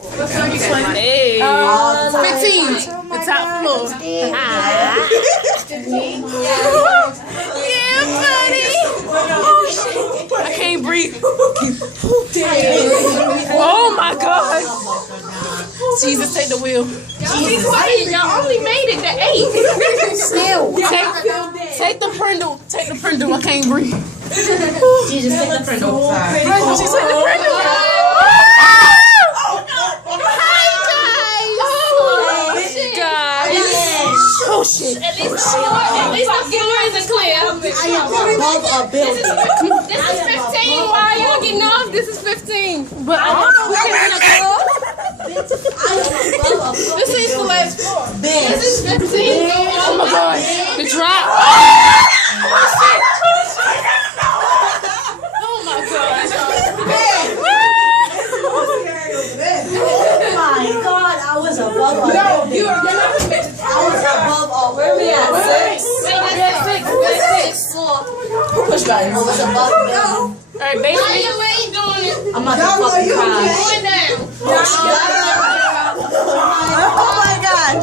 Hey. 15. The top floor. Yeah, buddy. Oh, shit. I can't breathe. Oh, my God. Jesus, take the wheel. Y'all only made it to 8. Still. Take the Prindle. Take the Prindle. I can't breathe. Jesus, take the Prindle. She said the Prindle. Oh shit! At least the floor isn't clear. I am above a building. This is 15. Why are y'all getting off? This is 15. But I don't know who can This is the last floor. This is 15. Oh my God! The drop. Oh my God! Oh my God! I was above a building. I was above a. Where we at? 6. Wait, that's 6. That's 6. Who pushed button? I was above a building. Alright, Why basically. you ain't doing it? I'm about to fucking cry. Going down. Oh my God.